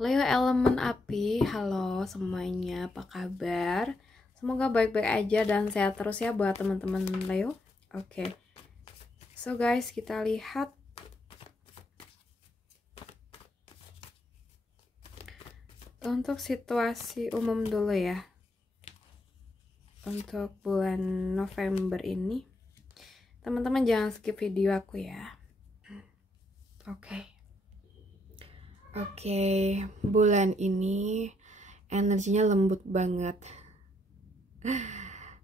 Leo elemen api, halo semuanya, apa kabar? Semoga baik-baik aja dan sehat terus ya buat teman-teman Leo. Oke. So guys, kita lihat untuk situasi umum dulu ya. Untuk bulan November ini, teman-teman jangan skip video aku ya. Oke, bulan ini energinya lembut banget.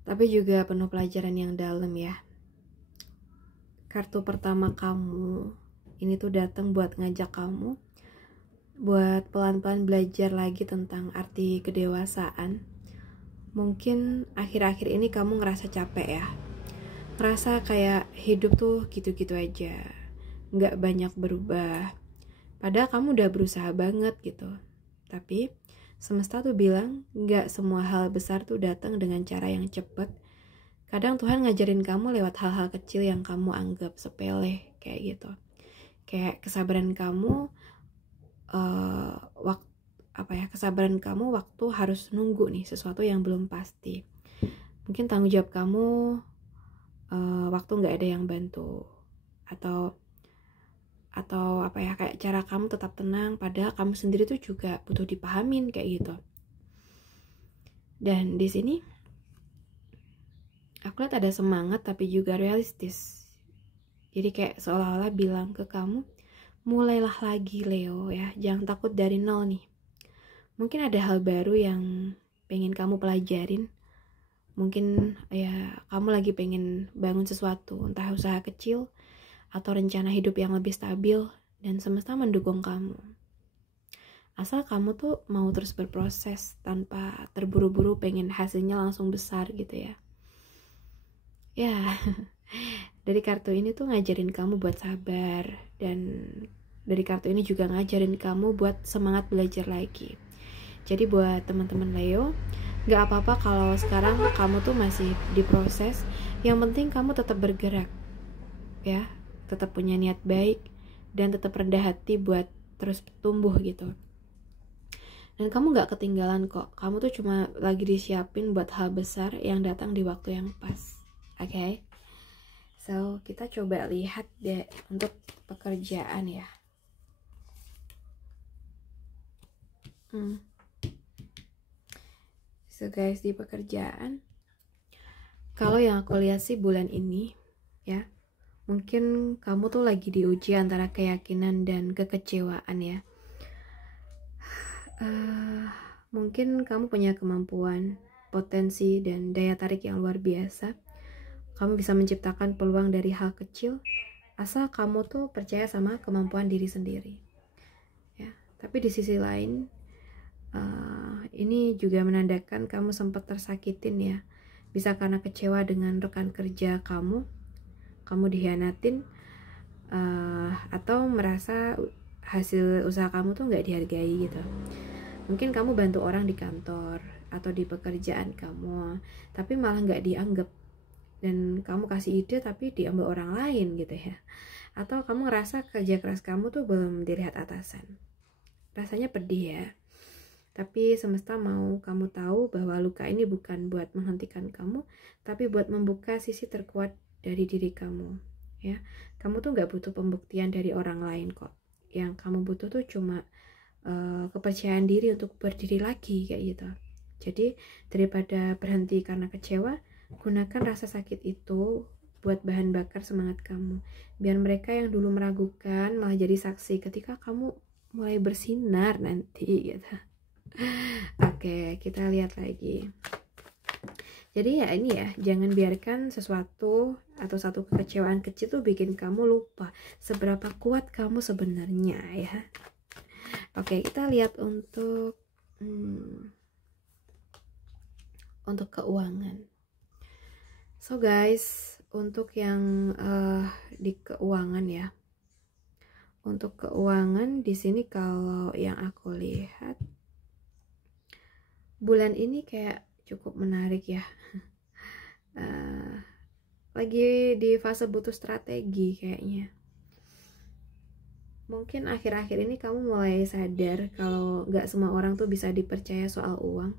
Tapi juga penuh pelajaran yang dalam ya. Kartu pertama kamu ini tuh datang buat ngajak kamu buat pelan-pelan belajar lagi tentang arti kedewasaan. Mungkin akhir-akhir ini kamu ngerasa capek ya. Ngerasa kayak hidup tuh gitu-gitu aja. Nggak banyak berubah. Padahal kamu udah berusaha banget gitu. Tapi semesta tuh bilang nggak semua hal besar tuh datang dengan cara yang cepet. Kadang Tuhan ngajarin kamu lewat hal-hal kecil yang kamu anggap sepele kayak gitu. Kayak kesabaran kamu kesabaran kamu waktu harus nunggu nih sesuatu yang belum pasti. Mungkin tanggung jawab kamu waktu nggak ada yang bantu, atau kayak cara kamu tetap tenang padahal kamu sendiri tuh juga butuh dipahamin kayak gitu. Dan di sini aku lihat ada semangat tapi juga realistis. Jadi kayak seolah-olah bilang ke kamu, mulailah lagi Leo ya, jangan takut dari nol nih. Mungkin ada hal baru yang pengen kamu pelajarin. Mungkin ya kamu lagi pengen bangun sesuatu, entah usaha kecil atau rencana hidup yang lebih stabil, dan semesta mendukung kamu. Asal kamu tuh mau terus berproses tanpa terburu-buru pengen hasilnya langsung besar gitu ya. Ya, dari kartu ini tuh ngajarin kamu buat sabar, dan dari kartu ini juga ngajarin kamu buat semangat belajar lagi. Jadi buat teman-teman Leo, gak apa-apa kalau sekarang kamu tuh masih diproses. Yang penting kamu tetap bergerak ya, tetap punya niat baik dan tetap rendah hati buat terus tumbuh gitu. Dan kamu gak ketinggalan kok. Kamu tuh cuma lagi disiapin buat hal besar yang datang di waktu yang pas. Oke? So, kita coba lihat deh untuk pekerjaan ya. So guys, di pekerjaan, kalau yang aku lihat sih bulan ini ya, mungkin kamu tuh lagi diuji antara keyakinan dan kekecewaan ya. Mungkin kamu punya kemampuan, potensi, dan daya tarik yang luar biasa. Kamu bisa menciptakan peluang dari hal kecil, asal kamu tuh percaya sama kemampuan diri sendiri ya. Tapi di sisi lain, ini juga menandakan kamu sempat tersakitin ya. Bisa karena kecewa dengan rekan kerja kamu dikhianatin, atau merasa hasil usaha kamu tuh nggak dihargai gitu. Mungkin kamu bantu orang di kantor atau di pekerjaan kamu, tapi malah nggak dianggap, dan kamu kasih ide tapi diambil orang lain gitu ya. Atau kamu ngerasa kerja keras kamu tuh belum dilihat atasan. Rasanya pedih ya. Tapi semesta mau kamu tahu bahwa luka ini bukan buat menghentikan kamu, tapi buat membuka sisi terkuat dari diri kamu ya. Kamu tuh gak butuh pembuktian dari orang lain kok. Yang kamu butuh tuh cuma kepercayaan diri untuk berdiri lagi kayak gitu. Jadi daripada berhenti karena kecewa, gunakan rasa sakit itu buat bahan bakar semangat kamu. Biar mereka yang dulu meragukan malah jadi saksi ketika kamu mulai bersinar nanti gitu. Oke, kita lihat lagi. Jadi ya ini ya, jangan biarkan sesuatu atau satu kekecewaan kecil tuh bikin kamu lupa seberapa kuat kamu sebenarnya ya. Oke, kita lihat untuk keuangan. So guys, untuk yang di keuangan ya. Untuk keuangan di sini kalau yang aku lihat, bulan ini kayak cukup menarik ya. Lagi di fase butuh strategi kayaknya. Mungkin akhir-akhir ini kamu mulai sadar kalau nggak semua orang tuh bisa dipercaya soal uang.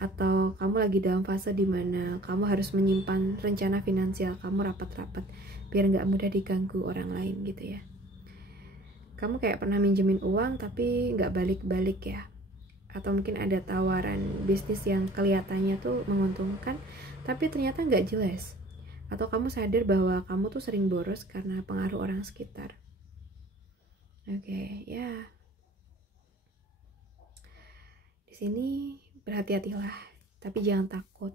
Atau kamu lagi dalam fase dimana kamu harus menyimpan rencana finansial kamu rapat-rapat biar nggak mudah diganggu orang lain gitu ya. Kamu kayak pernah minjemin uang tapi nggak balik-balik ya. Atau mungkin ada tawaran bisnis yang kelihatannya tuh menguntungkan tapi ternyata nggak jelas. Atau kamu sadar bahwa kamu tuh sering boros karena pengaruh orang sekitar. Oke, ya. Di sini berhati-hatilah, tapi jangan takut.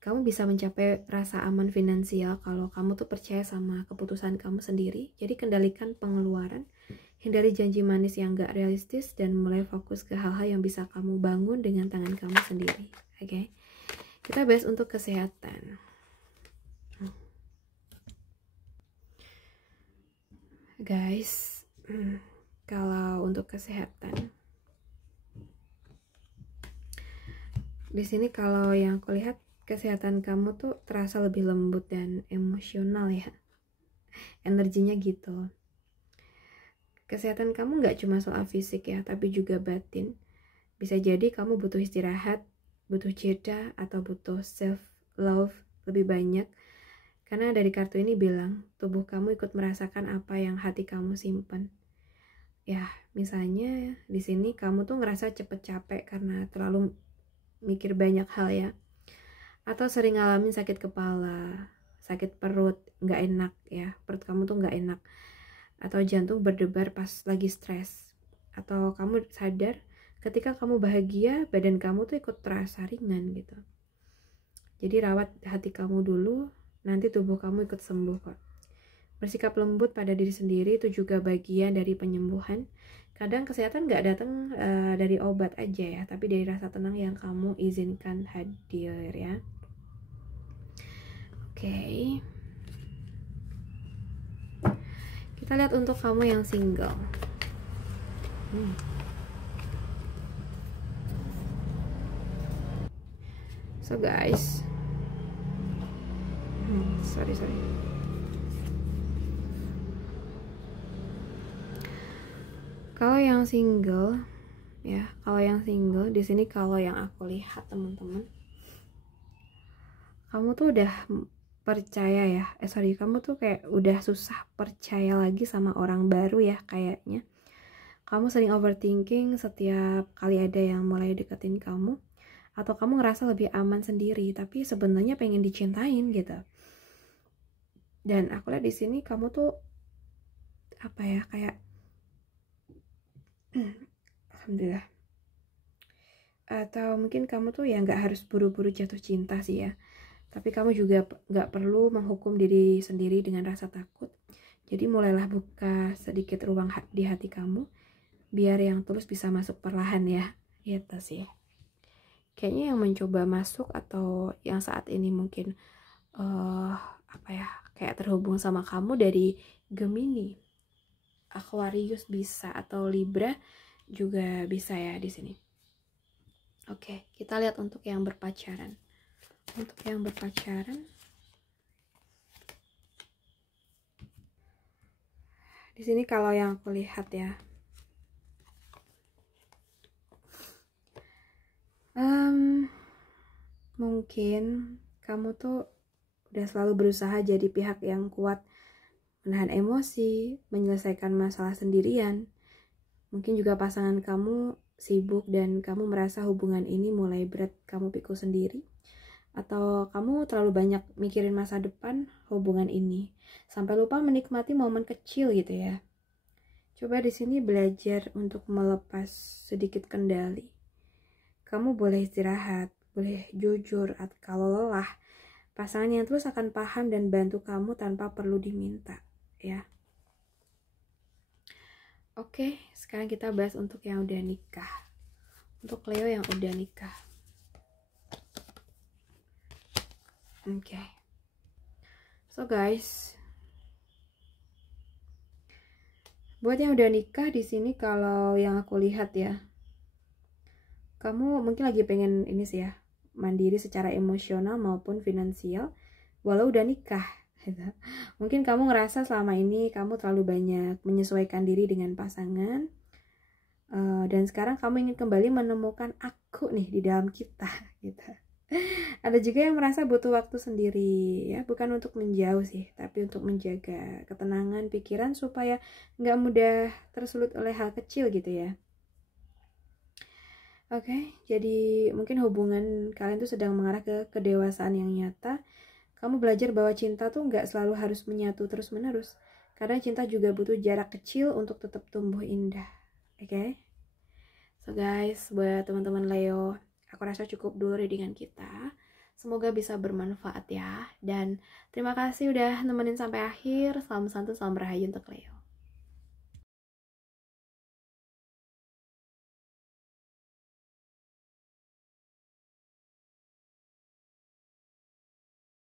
Kamu bisa mencapai rasa aman finansial kalau kamu tuh percaya sama keputusan kamu sendiri. Jadi kendalikan pengeluaran, hindari janji manis yang gak realistis, dan mulai fokus ke hal-hal yang bisa kamu bangun dengan tangan kamu sendiri. Oke, kita bahas untuk kesehatan. Guys, kalau untuk kesehatan, di sini kalau yang aku lihat kesehatan kamu tuh terasa lebih lembut dan emosional ya, energinya gitu. Kesehatan kamu nggak cuma soal fisik ya, tapi juga batin. Bisa jadi kamu butuh istirahat, butuh jeda, atau butuh self love lebih banyak. Karena dari kartu ini bilang, tubuh kamu ikut merasakan apa yang hati kamu simpan. Ya, misalnya di sini kamu tuh ngerasa cepet capek karena terlalu mikir banyak hal ya. Atau sering ngalamin sakit kepala, sakit perut, nggak enak ya. Perut kamu tuh nggak enak. Atau jantung berdebar pas lagi stres. Atau kamu sadar ketika kamu bahagia, badan kamu tuh ikut terasa ringan gitu. Jadi rawat hati kamu dulu, nanti tubuh kamu ikut sembuh kok. Bersikap lembut pada diri sendiri itu juga bagian dari penyembuhan. Kadang kesehatan gak datang dari obat aja ya, tapi dari rasa tenang yang kamu izinkan hadir ya. Oke. Kita lihat untuk kamu yang single. So guys, sorry. Kalau yang single, ya, kalau yang single di sini kalau yang aku lihat teman-teman, kamu tuh udah percaya ya, kamu tuh kayak udah susah percaya lagi sama orang baru ya kayaknya. Kamu sering overthinking setiap kali ada yang mulai deketin kamu, atau kamu ngerasa lebih aman sendiri, tapi sebenarnya pengen dicintain gitu. Dan aku lihat di sini kamu tuh apa ya, kayak alhamdulillah. Atau mungkin kamu tuh ya nggak harus buru-buru jatuh cinta sih ya. Tapi kamu juga nggak perlu menghukum diri sendiri dengan rasa takut. Jadi mulailah buka sedikit ruang di hati kamu, biar yang tulus bisa masuk perlahan ya. Gitu sih. Kayaknya yang mencoba masuk atau yang saat ini mungkin kayak terhubung sama kamu dari Gemini, Aquarius bisa, atau Libra juga bisa ya di sini. Oke, kita lihat untuk yang berpacaran. Untuk yang berpacaran, di sini kalau yang aku lihat ya, mungkin kamu tuh udah selalu berusaha jadi pihak yang kuat, menahan emosi, menyelesaikan masalah sendirian. Mungkin juga pasangan kamu sibuk dan kamu merasa hubungan ini mulai berat kamu pikul sendiri. Atau kamu terlalu banyak mikirin masa depan hubungan ini sampai lupa menikmati momen kecil gitu ya. Coba di sini belajar untuk melepas sedikit kendali. Kamu boleh istirahat, boleh jujur kalau lelah. Pasangan yang terus akan paham dan bantu kamu tanpa perlu diminta ya. Oke, sekarang kita bahas untuk yang udah nikah. Untuk Leo yang udah nikah. Oke. So guys, buat yang udah nikah di sini kalau yang aku lihat ya, kamu mungkin lagi pengen ini sih ya, mandiri secara emosional maupun finansial walau udah nikah. gitu. Mungkin kamu ngerasa selama ini kamu terlalu banyak menyesuaikan diri dengan pasangan, dan sekarang kamu ingin kembali menemukan aku nih di dalam kita gitu. Ada juga yang merasa butuh waktu sendiri ya, bukan untuk menjauh sih, tapi untuk menjaga ketenangan pikiran supaya nggak mudah tersulut oleh hal kecil gitu ya. Oke, jadi mungkin hubungan kalian tuh sedang mengarah ke kedewasaan yang nyata. Kamu belajar bahwa cinta tuh nggak selalu harus menyatu terus-menerus. Kadang cinta juga butuh jarak kecil untuk tetap tumbuh indah. Oke? So guys, buat teman-teman Leo, aku rasa cukup dulu readingan kita. Semoga bisa bermanfaat ya. Dan terima kasih udah nemenin sampai akhir. Salam santu, salam rahayu untuk Leo.